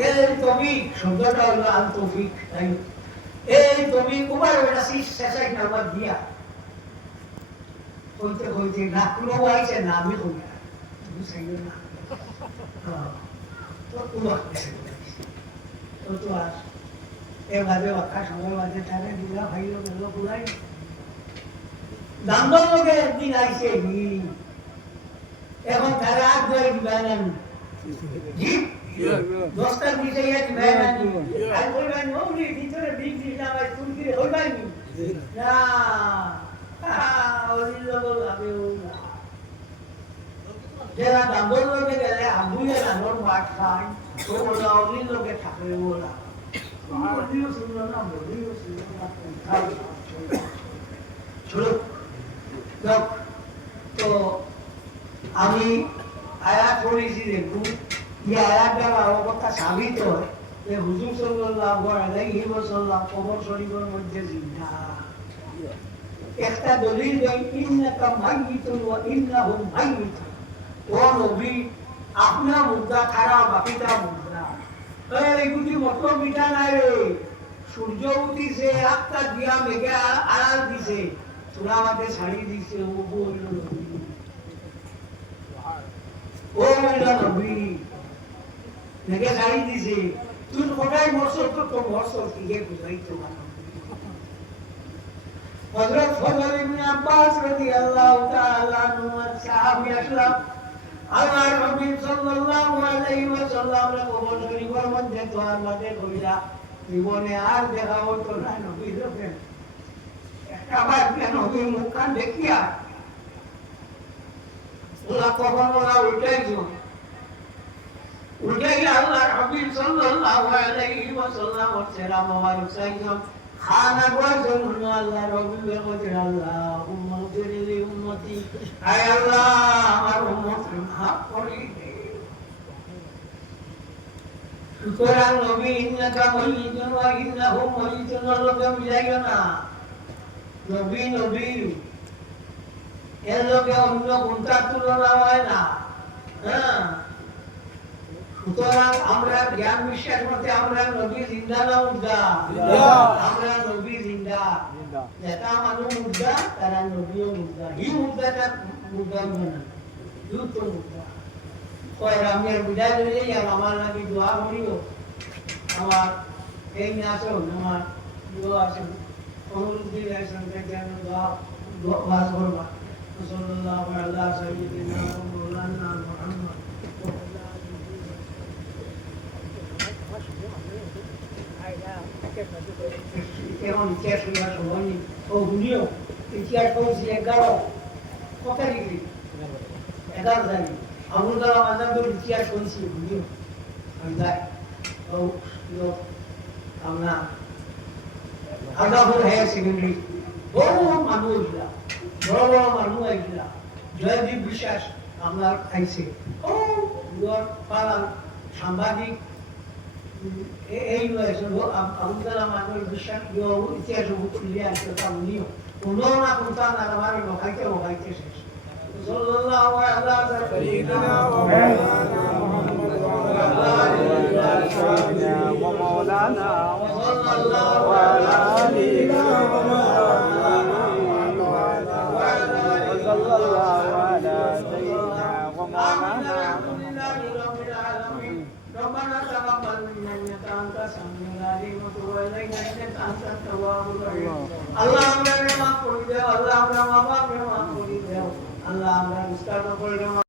এই তৌফিক শব্দটা হলো আল তৌফিক, তাই এই তৌফিক উমার রাসি শেষাই নামাজ দিয়া হইতে হইতে না কোনো আইছে না আমি কই না বুঝাই না তো উমার তো আর এভাবে ওকা সময় বাজে তারে দিলা ভাইও গেল পুরাই দাঙ্গল লোকে একদিন আইছে এখন তারা আগ ধরে দিবেন জি দোস্তার দিছে ইয়া দিবেন আর বলবেন ওরে ভিতরে বিগ দিলাম আর তুমি কি হইবাই না ওই লোক লাগে না যারা দাঙ্গল লোকে গেলে আগুনে রানোর মাঠ খায় তো ওরা ওই লোকে থাকে ওরা বলিও শুনলো না ছোট তো আমি আয়াত পড়েছি দেখুন যে আয়াত দ্বারা অবস্থা সাবিত হয় যে হুজুর সাল্লাল্লাহু আলাইহি ওয়াসাল্লাম কবর শরীফের মধ্যে জিন্দা একটা দলিল দেন ইন্নাকা মাইয়িতুন ওয়া ইন্নাহুম মাইয়িতুন ও নবী আপনা মুদ্রা খারাপ বাকিটা মুদ্রা এইগুলি মত মিটা নাই রে সূর্য উঠিছে আটটা দিয়া মেঘে আড়াল দিছে তোরা আমাকে ছাড়ি দিছে ও বলল ও মেলা নবী মেঘে ছাড়ি দিছে তুই কোথায় মরছ তো মরছ কি বুঝাই তো হযরত ফজল ইবনে আব্বাস রাদিয়াল্লাহু তাআলা আনহু সাহাবী আসলাম আল্লাহর নবী সাল্লাল্লাহু আলাইহি ওয়াসাল্লামের কবর শরীফের মধ্যে তো আল্লাহকে কইরা জীবনে আর দেখা হতো না নবী দেখেন একবার নবীর মুখখান দেখিয়া ওরা কবর ওরা উল্টাইয়া আল্লাহর নবী সাল্লাল্লাহু আলাইহি ওয়াসাল্লাম ওরা মোবারক সাইয়্যিদ খানা গোজন আল্লাহর নবী বলেন আল্লাহুম্মা গফিরলি উম্মতি আয় আল্লাহ আমার উম্মতকে মাফ করে দে সুতরাং নবী ইন্নাকা মাইয়িতুন ওয়া ইন্নাহুম মাইয়িতুন আল্লাহকে মিলাইও না নবী নবী এর লোকে অন্য কোনটা তুলনা হয় না হ্যাঁ সুতরাং আমরা জ্ঞান বিশ্বাস মতে আমরা নবী জিন্দা না মুর্দা আমরা নবী জিন্দা যেটা মানুষ মুর্দা তারা নবীও মুর্দা হি মুর্দাটা মুর্দা না দুটো মুর্দা কয় রামের বিদায় লইলে আর আমার লাগি দোয়া করিও আমার এই না আসুন আমার দোয়া আসুন অনুরোধী আসুন যেন দোয়া বাস করবা সাল্লাল্লাহু আলা সাইয়্যিদিনা ওয়া মাওলানা মুহাম্মদ এখন ইতিহাস হইয়া সময় ও ভুলিও ইতিহাস পড়ছি 11 কত ডিগ্রি 11 জানি আমরা তো আমাদের ইতিহাস পড়ছি ভুলিও আমি যাই ও আমরা আগাবো হায়ার সেকেন্ডারি বড় মানুষ বড় বড় মানুষ আইলা জয়দীপ বিশ্বাস আমরা খাইছে ও পালান সাংবাদিক এই আমাদের আমাদের বিশ্বাস ইতিহাস খুলে আসতে পারিও কোনো না কোনটা না আমার লোকাইতে শেষ সাল্লাল্লাহু আলাইহি সাইয়্যিদিনা ওয়া মাওলানা সাল্লাল্লাহু আলাইহি ربنا تقبل منا انك انت السميع العليم وتب علينا انك انت التواب الرحيم اللهم اغفر لنا ما قلنا اللهم ما بقى ما قلنا اللهم استغفر لنا